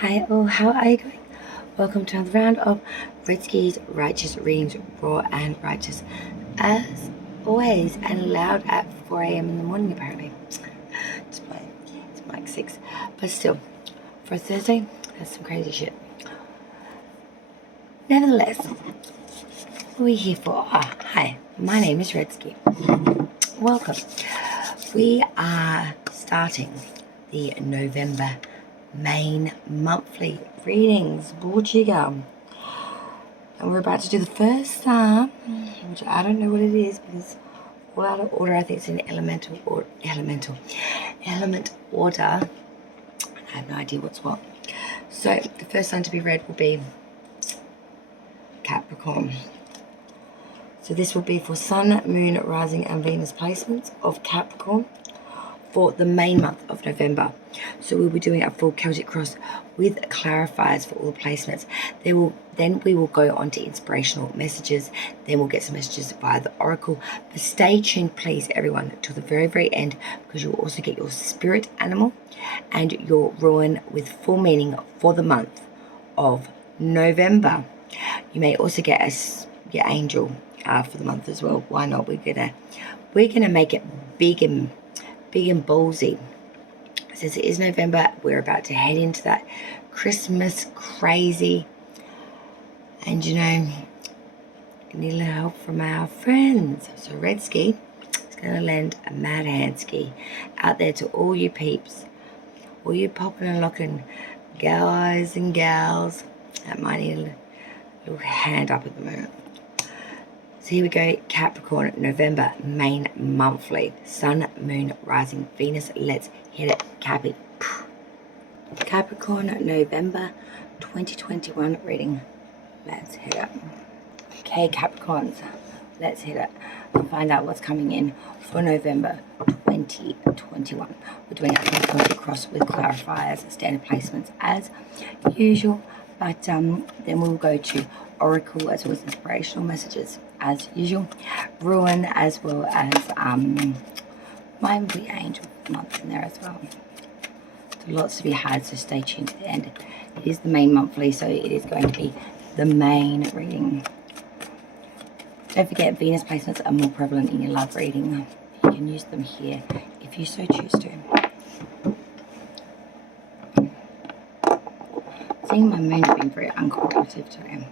Hi all, how are you going? Welcome to another round of Redski's Righteous Readings, Raw and Righteous, as always, and loud at 4 a.m. in the morning apparently. It's like 6, but still, for a Thursday, that's some crazy shit. Nevertheless, what are we here for? Hi, my name is Redski. Welcome. We are starting the November main monthly readings, and we're about to do the first psalm, which I don't know what it is because all out of order. I think it's in element order. I have no idea what's what. So the first sign to be read will be Capricorn. So this will be for Sun, Moon, Rising and Venus placements of Capricorn for the main month of November. So we'll be doing a full Celtic cross with clarifiers for all the placements. Then we will go on to inspirational messages. Then we'll get some messages via the oracle. But stay tuned, please, everyone, till the very, very end, because you'll also get your spirit animal and your ruin with full meaning for the month of November. You may also get your angel for the month as well. Why not? We're gonna make it big and ballsy. Since it is November, we're about to head into that Christmas crazy, and you know, we need a little help from our friends. So Redski is going to lend a mad handski out there to all you peeps, all you popping and locking guys and gals that might need a little hand up at the moment. So here we go, Capricorn, November, main monthly. Sun, Moon, Rising, Venus. Let's hit it, Cappy. Capricorn, November 2021 reading. Let's hit it. Okay, Capricorns, let's hit it and find out what's coming in for November 2021. We're doing a Celtic cross with clarifiers, standard placements as usual, but then we'll go to oracle as well as inspirational messages as usual, ruin as well as might be angel month in there as well. So lots to be had, so stay tuned to the end. It is the main monthly, so it is going to be the main reading. Don't forget, Venus placements are more prevalent in your love reading. You can use them here if you so choose to. Seeing my moon has been very uncooperative today.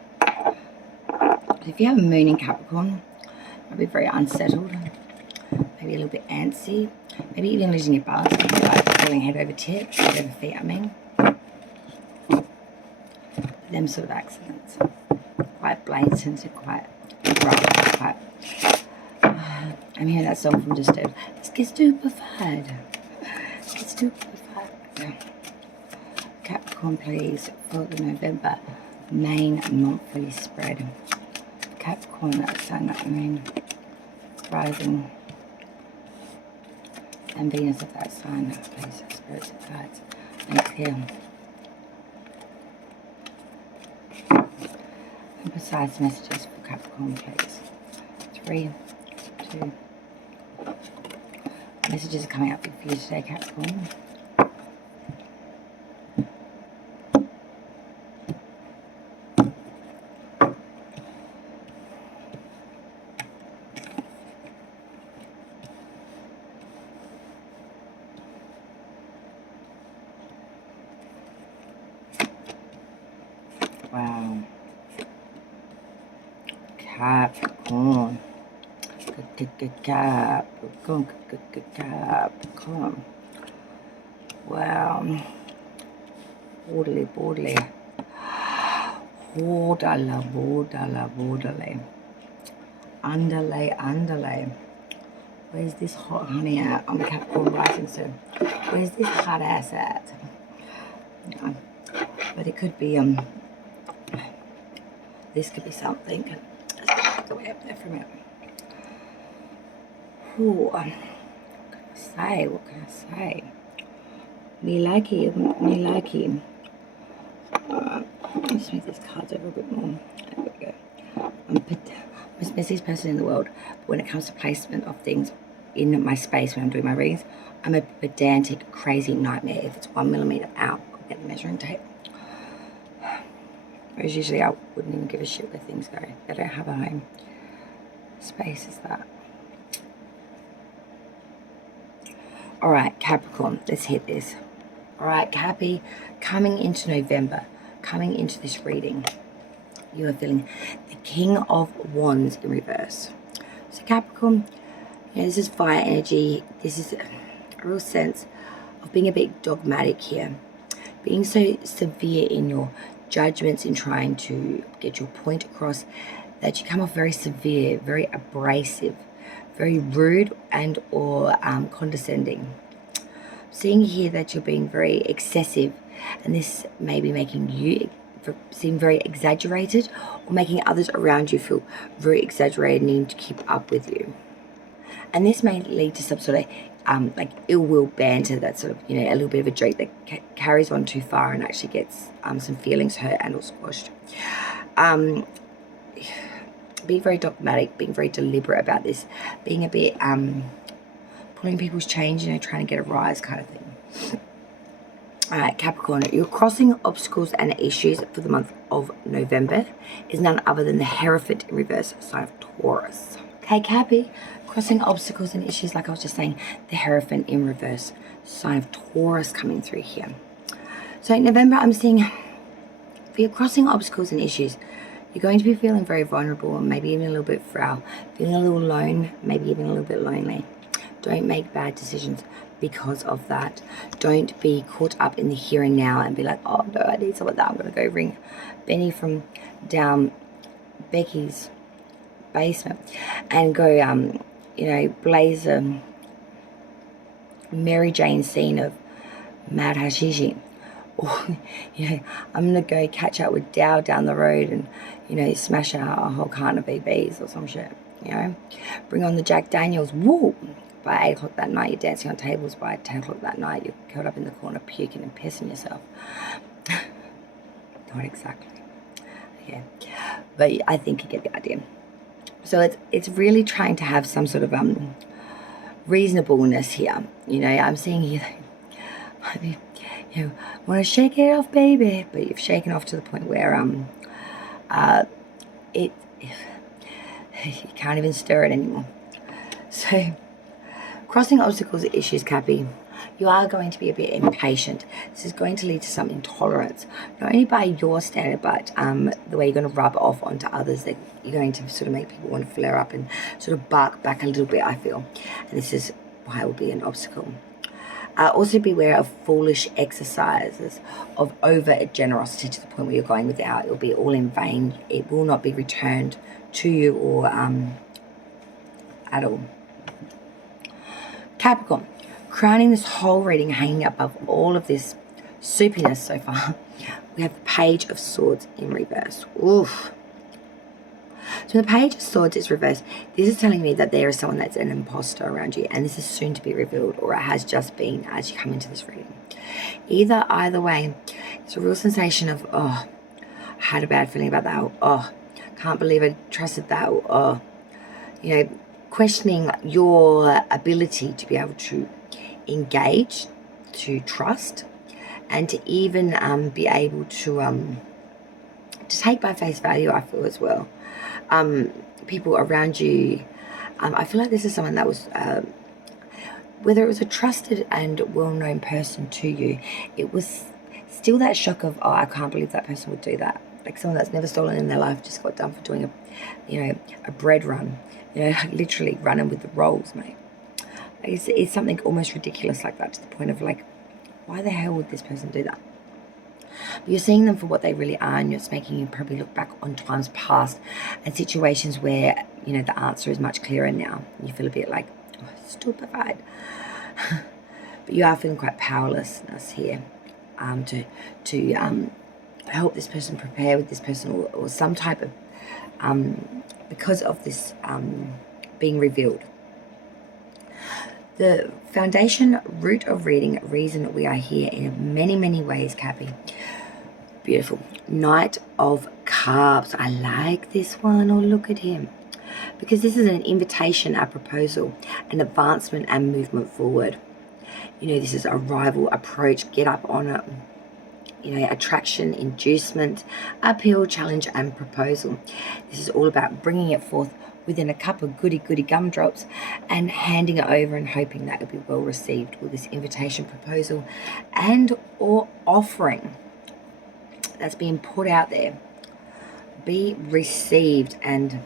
If you have a moon in Capricorn, you'll be very unsettled, maybe a little bit antsy, maybe even losing your balance, like falling head over feet, I mean. Them sort of accidents, quite blatant and quite rough, I'm hearing that song from Disturbed. Let's get stupefied. Capricorn, please, for the November main monthly spread. Capricorn, Sun, Moon, Rising, and Venus of that sign, please, spirits and guides, make clear and precise messages for Capricorn, please. 3, 2. Messages are coming up for you today, Capricorn. Wow. Capricorn. Capricorn. Wow. Borderly. Underlay. Where's this hot honey at? I'm Capricorn rising, so where's this hot ass at? No. But it could be, this could be something. Let's go way up there for a minute. Ooh, what can I say? Me like it. Let's make these cards over a bit more. There we go. I'm the most messiest person in the world, but when it comes to placement of things in my space when I'm doing my readings, I'm a pedantic, crazy nightmare. If it's 1 millimeter out, Get the measuring tape. Whereas usually I wouldn't even give a shit where things go. They don't have a home. Space is that. Alright, Capricorn, let's hit this. Alright, Cappy, coming into November, coming into this reading, you are feeling the King of Wands in reverse. So Capricorn, you know, this is fire energy. This is a real sense of being a bit dogmatic here. Being so severe in your judgments in trying to get your point across that you come off very severe, very abrasive, very rude and or condescending. Seeing here that you're being very excessive, and this may be making you seem very exaggerated or making others around you feel very exaggerated, needing to keep up with you. And this may lead to some sort of like ill will banter, that sort of, you know, a little bit of a joke that carries on too far and actually gets some feelings hurt and or squashed. Being very dogmatic, being very deliberate about this, being a bit pulling people's chains, you know, trying to get a rise kind of thing. Alright, Capricorn, you're crossing obstacles and issues for the month of November is none other than the Hierophant in reverse, sign of Taurus. Okay, Cappy, crossing obstacles and issues, like I was just saying, the Hierophant in reverse, sign of Taurus coming through here. So in November, I'm seeing for your crossing obstacles and issues, you're going to be feeling very vulnerable and maybe even a little bit frail, feeling a little alone, maybe even a little bit lonely. Don't make bad decisions because of that. Don't be caught up in the here and now and be like, oh no, I need some of that. I'm going to go ring Benny from down Becky's basement and go, you know, blaze a Mary Jane scene of Mad Hashishi. Or, you know, I'm going to go catch up with Dow down the road and, you know, smash out a whole carton of BBs or some shit, you know. Bring on the Jack Daniels, woo! By 8 o'clock that night, you're dancing on tables. By 10 o'clock that night, you're curled up in the corner, puking and pissing yourself. Not exactly. Okay. But I think you get the idea. So it's really trying to have some sort of reasonableness here. You know, I'm seeing you, you know, want to shake it off, baby. But you've shaken off to the point where you can't even stir it anymore. So, crossing obstacles and issues, Cappy, you are going to be a bit impatient. This is going to lead to some intolerance, not only by your standard, but the way you're going to rub off onto others, that you're going to sort of make people want to flare up and sort of bark back a little bit, I feel. And this is why it will be an obstacle. Also beware of foolish exercises of over generosity to the point where you're going without. It will be all in vain. It will not be returned to you or at all. Capricorn, crowning this whole reading, hanging above all of this soupiness so far, we have the Page of Swords in reverse. Oof. So the Page of Swords is reversed. This is telling me that there is someone that's an imposter around you, and this is soon to be revealed, or it has just been as you come into this reading. Either way, it's a real sensation of, oh, I had a bad feeling about that, or, oh, can't believe I trusted that, or, oh, you know, questioning your ability to be able to engage, to trust, and to even be able to take by face value, I feel, as well. People around you, I feel like this is someone that was, whether it was a trusted and well-known person to you, it was still that shock of, oh, I can't believe that person would do that. Like someone that's never stolen in their life just got done for doing a bread run, you know, like literally running with the rolls, mate. It's something almost ridiculous like that, to the point of like, why the hell would this person do that? But you're seeing them for what they really are, and it's making you probably look back on times past and situations where, you know, the answer is much clearer now. You feel a bit like, oh, stupefied. But you are feeling quite powerlessness here to help this person, prepare with this person, or some type of, because of this being revealed. The foundation root of reading reason we are here in many, many ways, Cappy. Beautiful. Knight of Cups. I like this one. Oh, look at him. Because this is an invitation, a proposal, an advancement and movement forward. You know, this is arrival, approach, get up on it. attraction, inducement, appeal, challenge, and proposal. This is all about bringing it forth within a cup of goody gumdrops and handing it over and hoping that it'll be well received with this invitation, proposal, and or offering that's being put out there be received and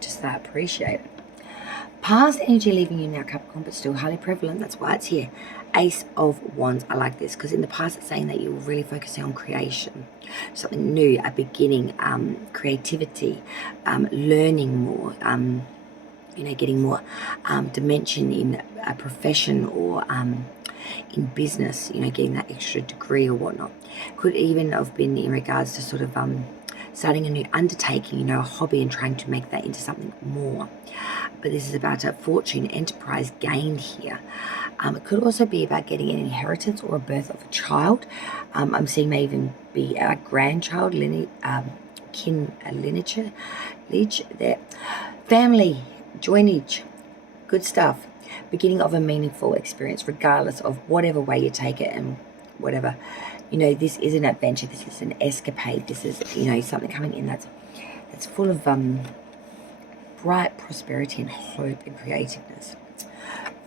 just that appreciated. Past energy leaving you now, Capricorn, but still highly prevalent. That's why it's here. Ace of Wands. I like this because in the past it's saying that you were really focusing on creation, something new, a beginning, creativity, learning more, getting more dimension in a profession or in business, getting that extra degree or whatnot. Could even have been in regards to sort of starting a new undertaking, a hobby, and trying to make that into something more. But this is about a fortune, enterprise gained here. It could also be about getting an inheritance or a birth of a child. I'm seeing may even be a grandchild, lineage there. Family, joinage, good stuff. Beginning of a meaningful experience, regardless of whatever way you take it and whatever. This is an adventure. This is an escapade. This is, something coming in that's full of bright prosperity and hope and creativeness.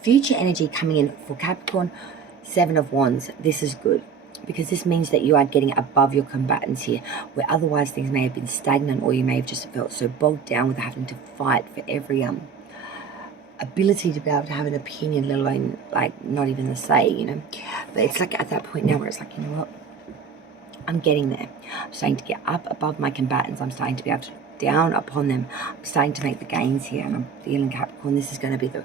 Future energy coming in for Capricorn, 7 of Wands. This is good because this means that you are getting above your combatants here, where otherwise things may have been stagnant, or you may have just felt so bogged down with having to fight for every ability to be able to have an opinion, let alone not even the say, But it's like at that point now where it's like, you know what, I'm getting there. I'm starting to get up above my combatants. I'm starting to be able to down upon them. I'm starting to make the gains here, and I'm feeling, Capricorn, this is going to be the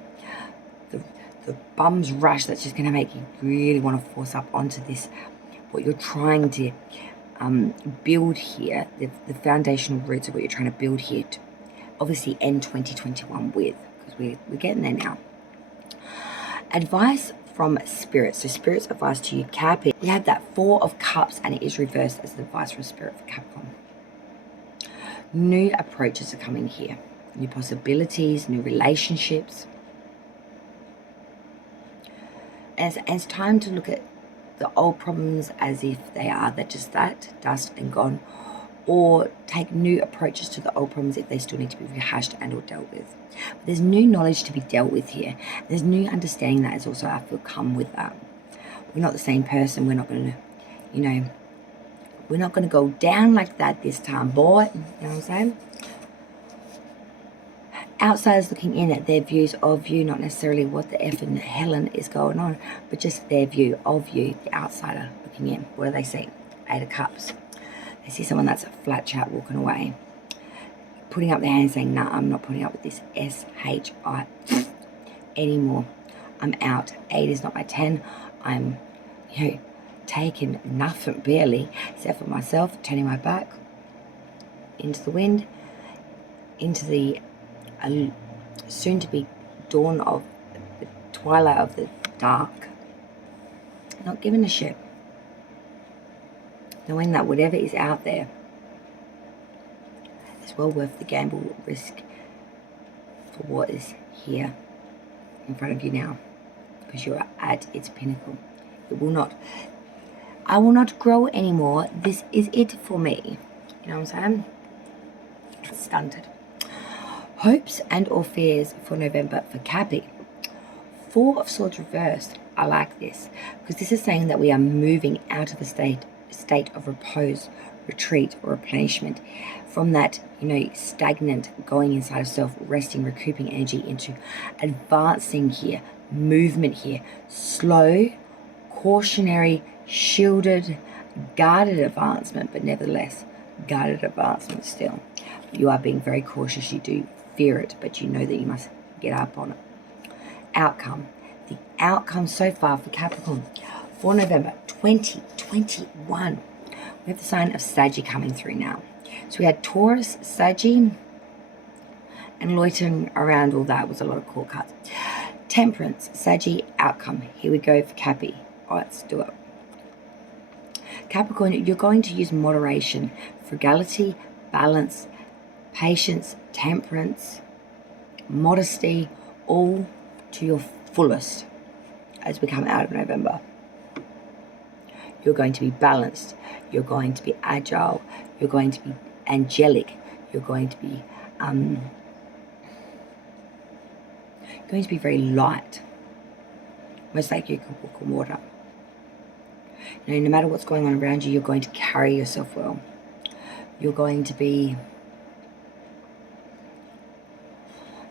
bum's rush that's just going to make you really want to force up onto this, what you're trying to build here, the foundational roots of what you're trying to build here to obviously end 2021 with, because we're getting there now. Advice from Spirit. So Spirit's advice to you, Cappy. We have that 4 of Cups, and it is reversed as the advice from Spirit for Capricorn. New approaches are coming here. New possibilities, new relationships. As time to look at the old problems as if they are just that, dust and gone, or take new approaches to the old problems if they still need to be rehashed and or dealt with. But there's new knowledge to be dealt with here. There's new understanding that is also, I feel, come with that. We're not the same person. We're not going to, we're not going to go down like that this time, boy. You know what I'm saying? Outsiders looking in at their views of you, not necessarily what the F and Helen is going on, but just their view of you, the outsider looking in. What do they see? 8 of Cups. They see someone that's a flat chat walking away, putting up their hand saying, nah, I'm not putting up with this SHI anymore. I'm out. 8 is not my 10. I'm, taking nothing barely, except for myself, turning my back into the wind, into the soon to be dawn of the twilight of the dark. Not giving a shit. Knowing that whatever is out there is well worth the gamble, risk for what is here in front of you now, because you are at its pinnacle. I will not grow anymore. This is it for me. You know what I'm saying? It's stunted. Hopes and or fears for November for Cappy. 4 of Swords reversed. I like this because this is saying that we are moving out of a state of repose, retreat, or replenishment from that, stagnant going inside of self, resting, recouping energy into advancing here, movement here, slow, cautionary, shielded, guarded advancement, but nevertheless guarded advancement still. You are being very cautious. You do fear it, but you know that you must get up on it. Outcome. The outcome so far for Capricorn for November 2021. We have the sign of Saggy coming through now. So we had Taurus, Saggy, and loitering around all that was a lot of court cards. Temperance, Saggy, outcome. Here we go for Cappy. All right, let's do it. Capricorn, you're going to use moderation, frugality, balance, patience, temperance, modesty, all to your fullest as we come out of November. You're going to be balanced. You're going to be agile. You're going to be angelic. You're going to be very light. Almost like you can walk on water. You know, no matter what's going on around you, you're going to carry yourself well. You're going to be...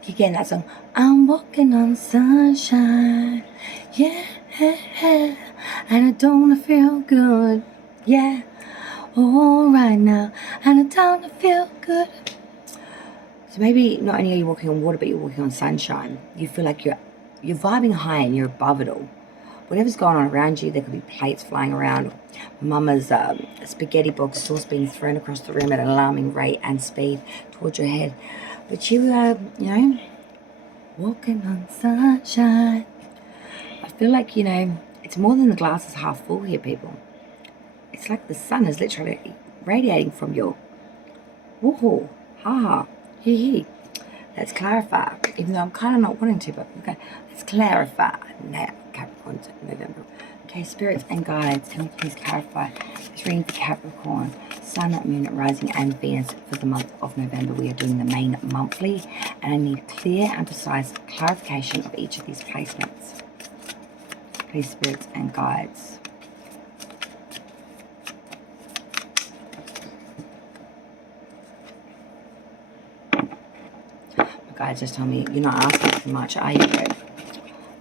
Again, that song, I'm walking on sunshine, yeah, and I don't feel good, yeah, all right now, and I don't feel good. So maybe not only are you walking on water, but you're walking on sunshine. You feel like you're vibing high and you're above it all. Whatever's going on around you, there could be plates flying around, mama's spaghetti box sauce being thrown across the room at an alarming rate and speed towards your head. But you are, you know, walking on sunshine. I feel like, you know, it's more than the glass is half full here, people. It's like the sun is literally radiating from your woohoo, ha, hee hee. Let's clarify, even though I'm kind of not wanting to, but okay, let's clarify now, Capricorn November. Okay, spirits and guides, can you please clarify this reading for Capricorn, Sun, Moon, Rising and Venus for the month of November? We are doing the main monthly, and I need clear and precise clarification of each of these placements. Please, spirits and guides. Guys just told me, you're not asking for much, are you?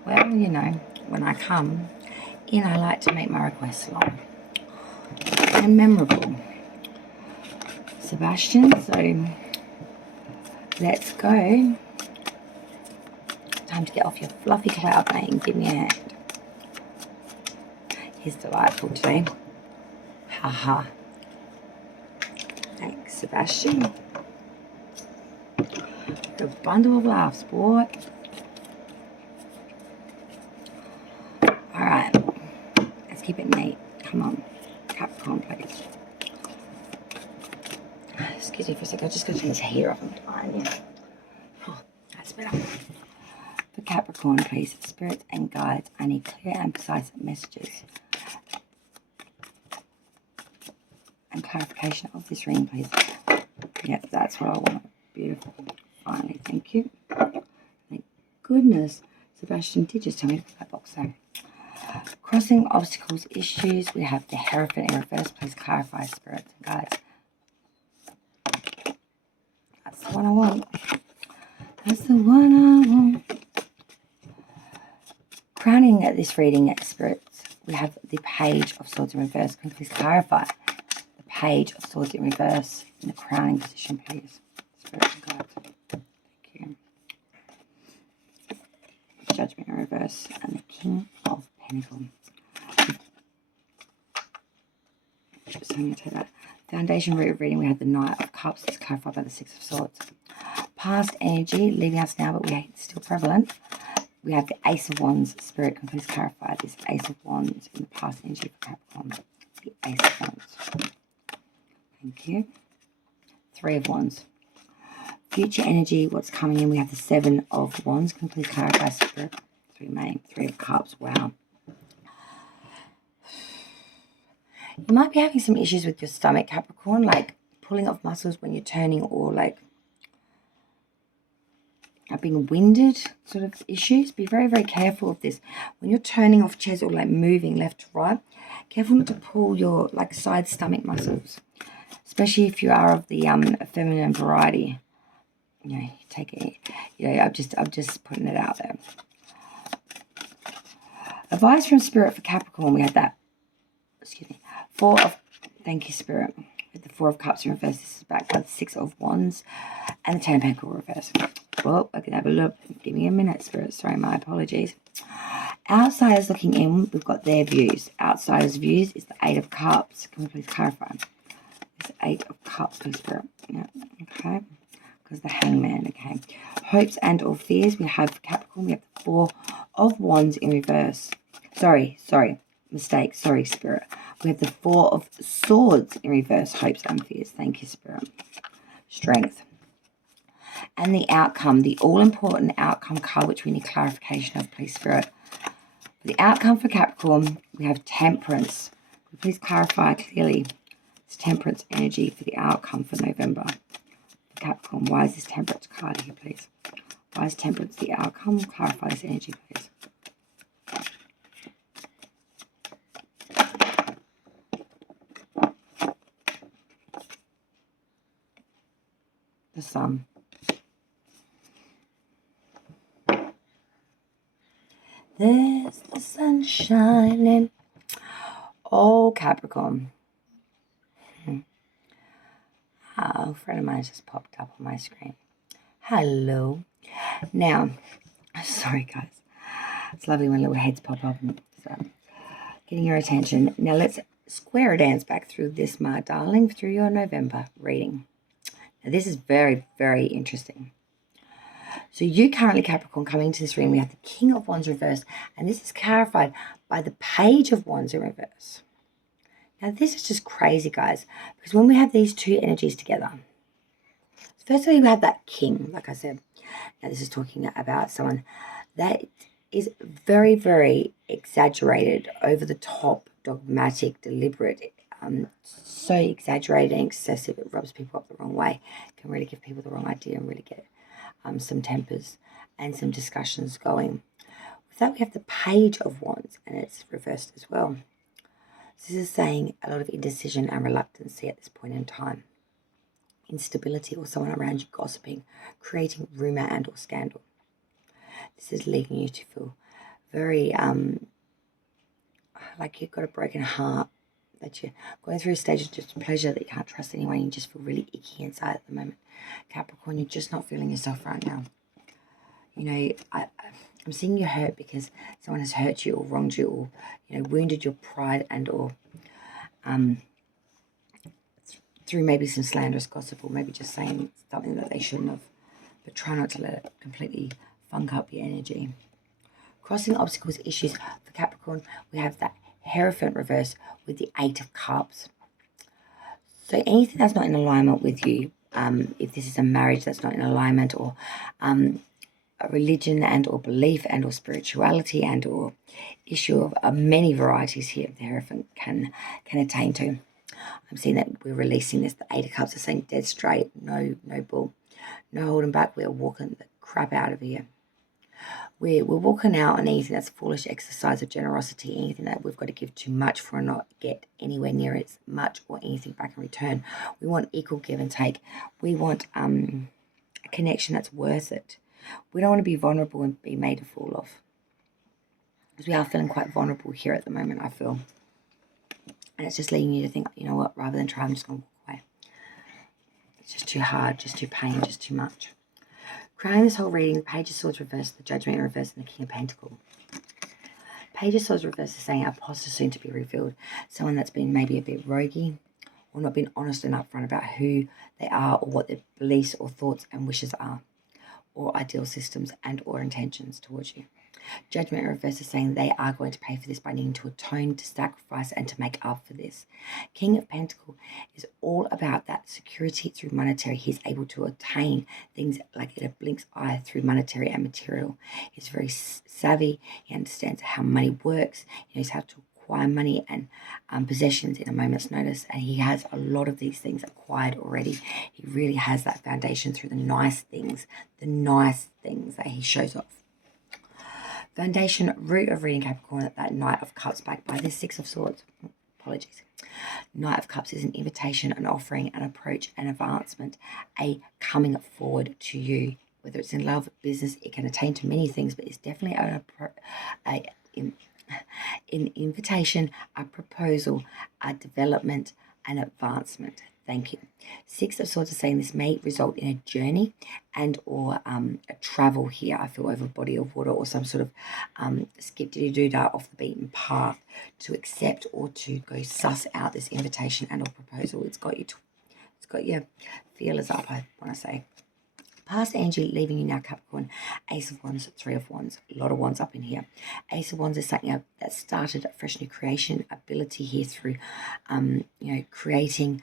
Well, you know, when I come in, I like to make my requests long and memorable. Sebastian, so let's go. Time to get off your fluffy cloud, mate, and give me a hand. He's delightful today. Haha. Thanks, Sebastian. A bundle of laughs, boy. Alright. Let's keep it neat. Come on. Capricorn, please. Excuse me for a second. I'm just going to turn this hair off. I'm fine, yeah. Oh, that's better. For Capricorn, please. Spirits and guides. I need clear and precise messages. And clarification of this reading, please. Yep, that's what I want. Beautiful. Finally, thank you. Thank goodness. Sebastian did just tell me to put that box there. Crossing obstacles, issues. We have the Hierophant in reverse. Please clarify, spirits and guides. That's the one I want. That's the one I want. Crowning at this reading, spirits, we have the Page of Swords in reverse. Can you please clarify the Page of Swords in reverse in the crowning position, please? Spirits and guides. Judgment in reverse and the King of Pentacles. So I'm going to take that. Foundation root of reading, we have the Knight of Cups. It's clarified by the Six of Swords. Past energy, leaving us now, but it's still prevalent. We have the Ace of Wands. Spirit, can please clarify this Ace of Wands in the past energy for Capricorn? The Ace of Wands. Thank you. Three of Wands. Future energy, what's coming in? We have the Seven of Wands. Can you please clarify, Spirit? Three of Cups. Wow. You might be having some issues with your stomach, Capricorn, like pulling off muscles when you're turning, or like being winded sort of issues. Be very, very careful of this. When you're turning off chairs or like moving left to right, careful not to pull your like side stomach muscles, especially if you are of the feminine variety. You know, take it. You know, I'm just putting it out there. Advice from Spirit for Capricorn. We had that. Excuse me. Thank you, Spirit. With the Four of Cups in reverse. This is backed by the Six of Wands and the Ten of Pentacles reverse. Well, I can have a look. Give me a minute, Spirit. Sorry, my apologies. Outsiders looking in, we've got their views. Outsiders' views is the Eight of Cups. Can we please clarify? It's Eight of Cups, please, Spirit. Yeah, okay. Because the Hangman, okay. Hopes and or fears, we have Capricorn. We have the Four of Wands in reverse. Sorry. Mistake. Sorry, Spirit. We have the Four of Swords in reverse. Hopes and fears. Thank you, Spirit. Strength. And the outcome, the all-important outcome card, which we need clarification of, please, Spirit. For the outcome for Capricorn, we have Temperance. Please clarify clearly this Temperance energy for the outcome for November. Capricorn, why is this Temperance card here, please? Why is Temperance the outcome? Clarify this energy, please. The Sun. There's the sun shining. Oh, Capricorn. Oh, a friend of mine just popped up on my screen. Hello. Now, sorry guys. It's lovely when little heads pop up and so getting your attention. Now let's square a dance back through this, my darling, through your November reading. Now this is very, very interesting. So you currently, Capricorn, coming into this reading, we have the King of Wands reversed, and this is clarified by the Page of Wands in reverse. Now this is just crazy, guys, because when we have these two energies together, firstly we have that King, like I said. Now this is talking about someone that is very, very exaggerated, over the top, dogmatic, deliberate, so exaggerated and excessive it rubs people up the wrong way. It can really give people the wrong idea and really get some tempers and some discussions going. With that we have the Page of Wands, and it's reversed as well. This is saying a lot of indecision and reluctancy at this point in time. Instability, or someone around you gossiping, creating rumour and or scandal. This is leading you to feel very like you've got a broken heart, that you're going through a stage of just pleasure that you can't trust anyone. You just feel really icky inside at the moment. Capricorn, you're just not feeling yourself right now. You know, I'm seeing you hurt because someone has hurt you or wronged you, or, you know, wounded your pride and or through maybe some slanderous gossip, or maybe just saying something that they shouldn't have. But try not to let it completely funk up your energy. Crossing obstacles, issues for Capricorn, we have that Hierophant reverse with the 8 of Cups. So anything that's not in alignment with you, if this is a marriage that's not in alignment, or a religion and or belief and or spirituality and or issue of many varieties here the Hierophant can attain to. I'm seeing that we're releasing this. The 8 of Cups are saying dead straight, no bull, no holding back. We're walking the crap out of here. We're walking out on anything that's foolish exercise of generosity, anything that we've got to give too much for and not get anywhere near as much or anything back in return. We want equal give and take. We want a connection that's worth it. We don't want to be vulnerable and be made a fool of. Because we are feeling quite vulnerable here at the moment, I feel. And it's just leading you to think, you know what, rather than try, I'm just going to walk away. It's just too hard, just too pain, just too much. Crowning this whole reading, Page of Swords reversed, the Judgment in reverse, and the King of Pentacles. Page of Swords reversed is saying imposter soon to be revealed. Someone that's been maybe a bit roguey, or not been honest and upfront about who they are, or what their beliefs or thoughts and wishes are, or ideal systems and or intentions towards you. Judgment in reverse is saying they are going to pay for this by needing to atone, to sacrifice, and to make up for this. King of Pentacles is all about that security through monetary. He's able to attain things like in a blink's eye through monetary and material. He's very savvy. He understands how money works. He knows how to acquire money and possessions in a moment's notice, and he has a lot of these things acquired already. He really has that foundation through the nice things that he shows off. Foundation, root of reading Capricorn, that Knight of Cups backed by this 6 of Swords. Apologies. Knight of Cups is an invitation, an offering, an approach, an advancement, a coming forward to you. Whether it's in love, business, it can attain to many things, but it's definitely an invitation, a proposal, a development, an advancement. Thank you. 6 of Swords is saying this may result in a journey and or a travel here. I feel over a body of water, or some sort of skip-diddy-doo-dah off the beaten path to accept or to go suss out this invitation and or proposal. It's got your feelers up, I want to say. Past energy leaving you now, Capricorn. Ace of Wands, 3 of Wands. A lot of Wands up in here. Ace of Wands is something that started a fresh new creation ability here through, creating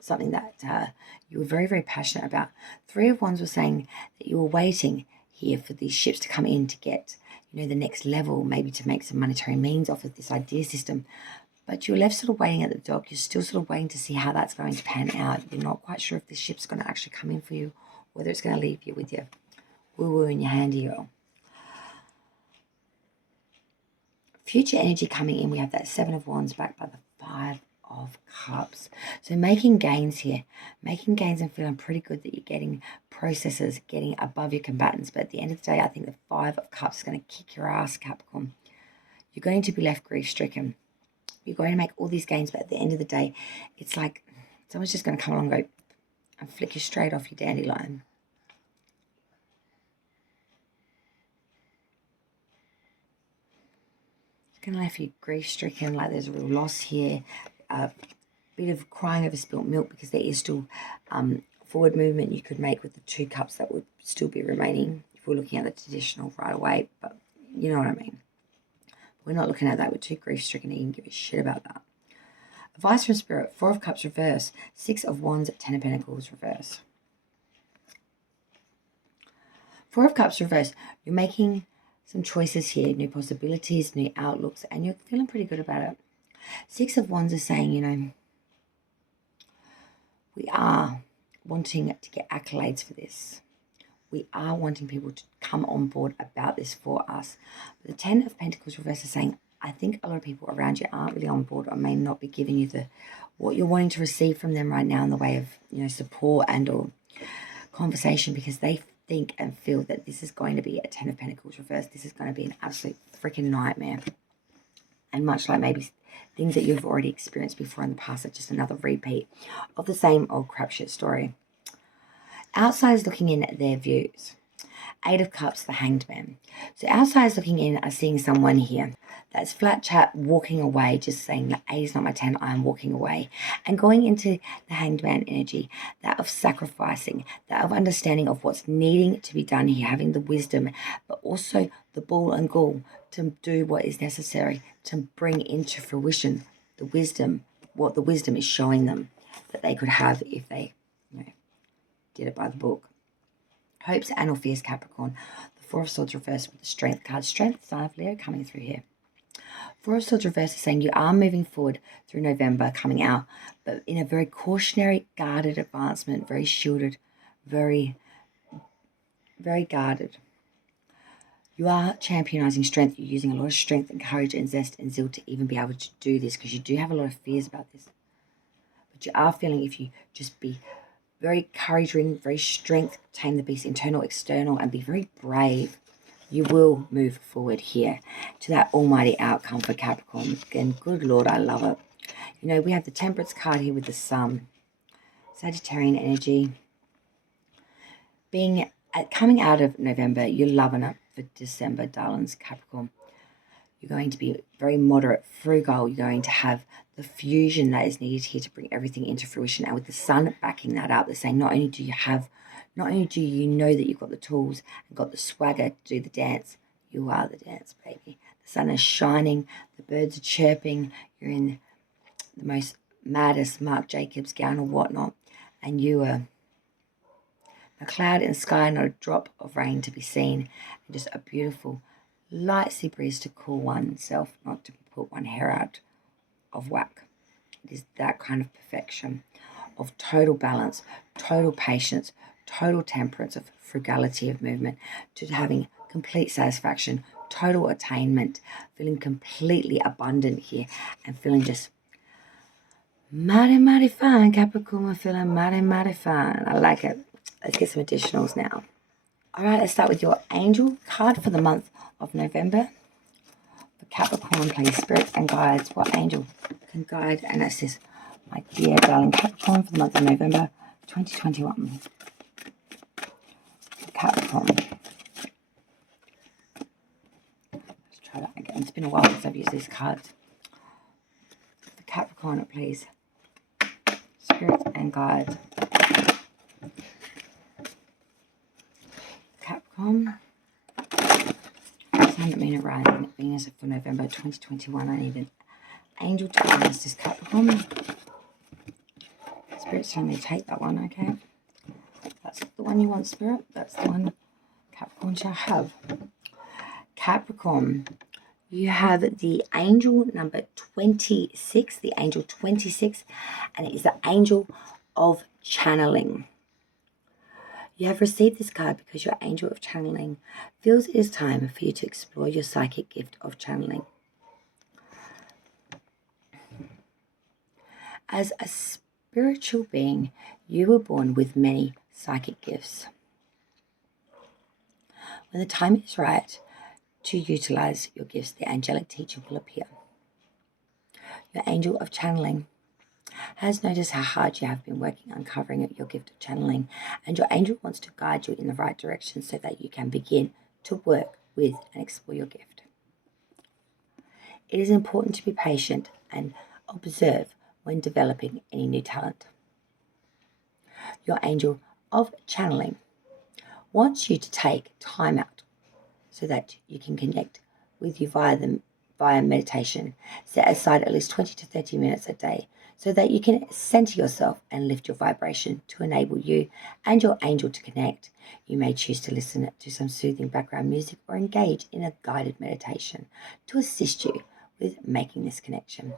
something that you were very, very passionate about. 3 of Wands was saying that you were waiting here for these ships to come in to get, the next level, maybe to make some monetary means off of this idea system. but you're left sort of waiting at the dock. You're still sort of waiting to see how that's going to pan out. You're not quite sure if the ship's going to actually come in for you, whether it's going to leave you with your woo-woo in your hand here. Future energy coming in, we have that 7 of Wands backed by the 5 of Cups. So making gains here, making gains and feeling pretty good that you're getting processes, getting above your combatants. But at the end of the day, I think the 5 of Cups is going to kick your ass, Capricorn. You're going to be left grief-stricken. You're going to make all these gains, but at the end of the day, it's like someone's just going to come along and go and flick you straight off your dandelion. It's going to leave you grief-stricken, like there's a real loss here. A bit of crying over spilt milk, because there is still forward movement you could make with the 2 cups that would still be remaining if we're looking at the traditional right away, but you know what I mean. We're not looking at that. We're too grief-stricken to even give a shit about that. Advice from Spirit, 4 of Cups reverse, 6 of Wands, 10 of Pentacles reverse. 4 of Cups reverse, you're making some choices here, new possibilities, new outlooks, and you're feeling pretty good about it. 6 of Wands is saying, you know, we are wanting to get accolades for this. We are wanting people to come on board about this for us. But the 10 of Pentacles reverse is saying, I think a lot of people around you aren't really on board, or may not be giving you what you're wanting to receive from them right now in the way of, you know, support and or conversation, because they think and feel that this is going to be a 10 of Pentacles reverse. This is going to be an absolute freaking nightmare. And much like maybe things that you've already experienced before in the past, are just another repeat of the same old crap shit story. Outsiders looking in at their views. 8 of Cups, the Hanged Man. So outsiders looking in are seeing someone here that's flat chat, walking away, just saying that 8 is not my 10, I am walking away. And going into the Hanged Man energy, that of sacrificing, that of understanding of what's needing to be done here, having the wisdom, but also the ball and gall to do what is necessary to bring into fruition the wisdom, what the wisdom is showing them that they could have if they, you know, did it by the book. Hopes and or fears, Capricorn. The 4 of Swords reversed with the Strength card. Strength, sign of Leo, coming through here. 4 of Swords reversed is saying you are moving forward through November, coming out, but in a very cautionary, guarded advancement, very shielded, very, very guarded. You are championizing strength. You're using a lot of strength and courage and zest and zeal to even be able to do this, because you do have a lot of fears about this. But you are feeling, if you just be very courage-ridden, very strength, tame the beast, internal, external, and be very brave, you will move forward here to that almighty outcome for Capricorn. Again, good Lord, I love it. You know, we have the Temperance card here with the Sun. Sagittarian energy. Coming out of November, you're loving it for December, darlings, Capricorn. You're going to be very moderate, frugal. You're going to have the fusion that is needed here to bring everything into fruition. And with the Sun backing that up, they're saying not only do you know that you've got the tools and got the swagger to do the dance, you are the dance, baby. The sun is shining, the birds are chirping, you're in the most maddest Marc Jacobs gown or whatnot, and you are a cloud in the sky, not a drop of rain to be seen, and just a beautiful light sea breeze to cool oneself, not to put one hair out of whack. It is that kind of perfection of total balance, total patience, total temperance, of frugality of movement, to having complete satisfaction, total attainment, feeling completely abundant here, and feeling just mighty, mighty fine. Capricorn, we're feeling mighty, mighty fine. I like it. Let's get some additionals now. All right, let's start with your angel card for the month of November. For Capricorn, please, spirits and guides. What angel can guide and assist my dear darling Capricorn for the month of November 2021? Capricorn. Let's try that again. It's been a while since I've used these cards. For Capricorn, please. Spirits and guides. Capricorn. Sun, Moon, and Rising, Venus for November 2021. I need an angel to guide us this Capricorn. Spirit's telling me to take that one, okay? That's the one you want, Spirit. That's the one Capricorn shall have. Capricorn, you have the angel number 26, the angel 26, and it is the angel of channeling. You have received this card because your angel of channeling feels it is time for you to explore your psychic gift of channeling. As a spiritual being, you were born with many psychic gifts. When the time is right to utilize your gifts, the angelic teacher will appear. Your angel of channeling has noticed how hard you have been working uncovering your gift of channeling, and your angel wants to guide you in the right direction so that you can begin to work with and explore your gift. It is important to be patient and observe when developing any new talent. Your angel of channeling wants you to take time out so that you can connect with you via meditation. Set aside at least 20 to 30 minutes a day so that you can center yourself and lift your vibration to enable you and your angel to connect. You may choose to listen to some soothing background music or engage in a guided meditation to assist you with making this connection.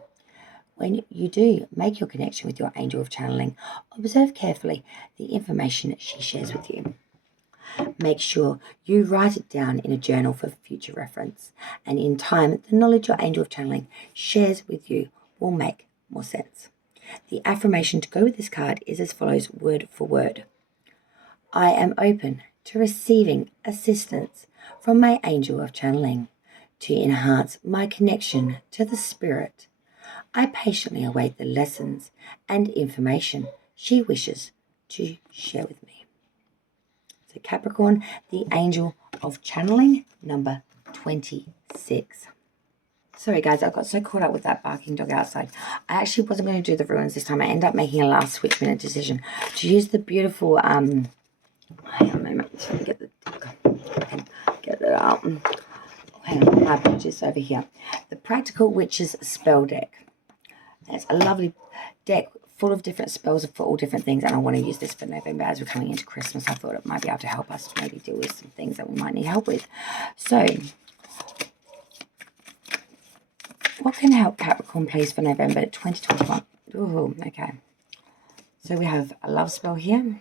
When you do make your connection with your angel of channeling, observe carefully the information she shares with you. Make sure you write it down in a journal for future reference, and in time, the knowledge your angel of channeling shares with you will make more sense. The affirmation to go with this card is as follows, word for word. I am open to receiving assistance from my angel of channeling to enhance my connection to the spirit. I patiently await the lessons and information she wishes to share with me. So Capricorn, the angel of channeling, number 26. Sorry guys, I got so caught up with that barking dog outside. I actually wasn't going to do the ruins this time. I ended up making a last switch minute decision to use the beautiful, hang on a moment, let me get that out. Oh, hang on, my apologies, over here. The Practical Witches spell deck. It's a lovely deck full of different spells for all different things, and I want to use this for November as we're coming into Christmas. I thought it might be able to help us maybe deal with some things that we might need help with. So, what can help Capricorn please for November 2021? Oh, okay. So we have a love spell here.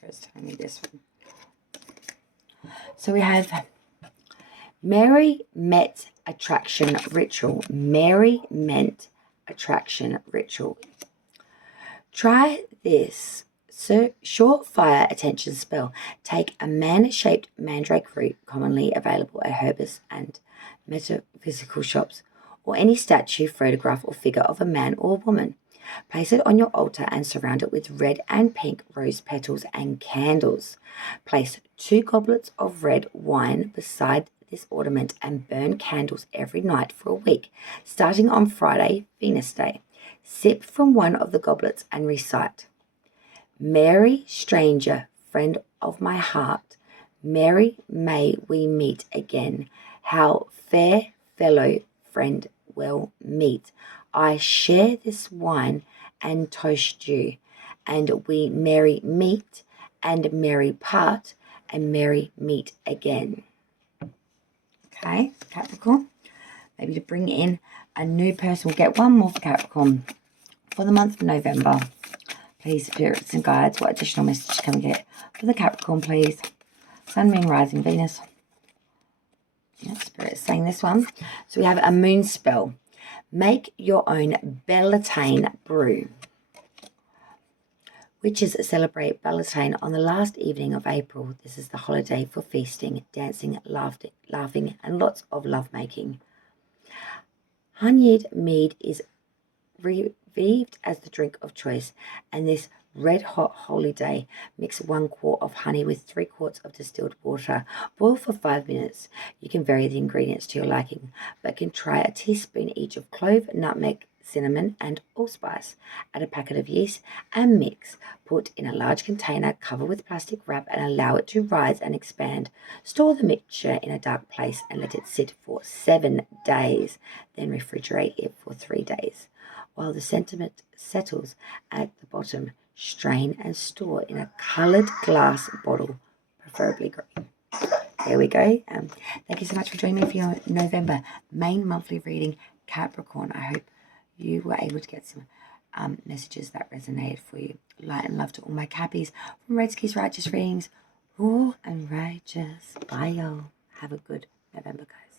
First telling me this one. So we have Mary Met Attraction Ritual. Mary Met Attraction Ritual. Try this surefire attention spell. Take a man-shaped mandrake root commonly available at herbalists and metaphysical shops, or any statue, photograph, or figure of a man or woman. Place it on your altar and surround it with red and pink rose petals and candles. Place 2 goblets of red wine beside this ornament and burn candles every night for a week, starting on Friday, Venus Day. Sip from one of the goblets and recite, Mary, stranger, friend of my heart, Mary, may we meet again. How fair fellow friend well meet. I share this wine and toast you, and we merry meet and merry part and merry meet again. Okay, Capricorn. Maybe to bring in a new person. We'll get one more for Capricorn for the month of November. Please, spirits and guides, what additional message can we get for the Capricorn, please? Sun, Moon, Rising, Venus. Yeah, Spirit's saying this one. So we have a moon spell. Make your own Beltane brew. Witches celebrate Beltane on the last evening of April. This is the holiday for feasting, dancing, laughing, and lots of lovemaking. Honeyed mead is revived as the drink of choice, and this red-hot holy day, mix 1 quart of honey with 3 quarts of distilled water. Boil for 5 minutes. You can vary the ingredients to your liking, but can try a teaspoon each of clove, nutmeg, cinnamon, and allspice. Add a packet of yeast and mix. Put in a large container, cover with plastic wrap, and allow it to rise and expand. Store the mixture in a dark place and let it sit for 7 days. Then refrigerate it for 3 days. While the sediment settles at the bottom, strain and store in a coloured glass bottle, preferably green. There we go. Thank you so much for joining me for your November main monthly reading, Capricorn. I hope you were able to get some messages that resonated for you. Light and love to all my Cappies from Red Skis Righteous Readings. Raw and righteous. Bye, y'all. Have a good November, guys.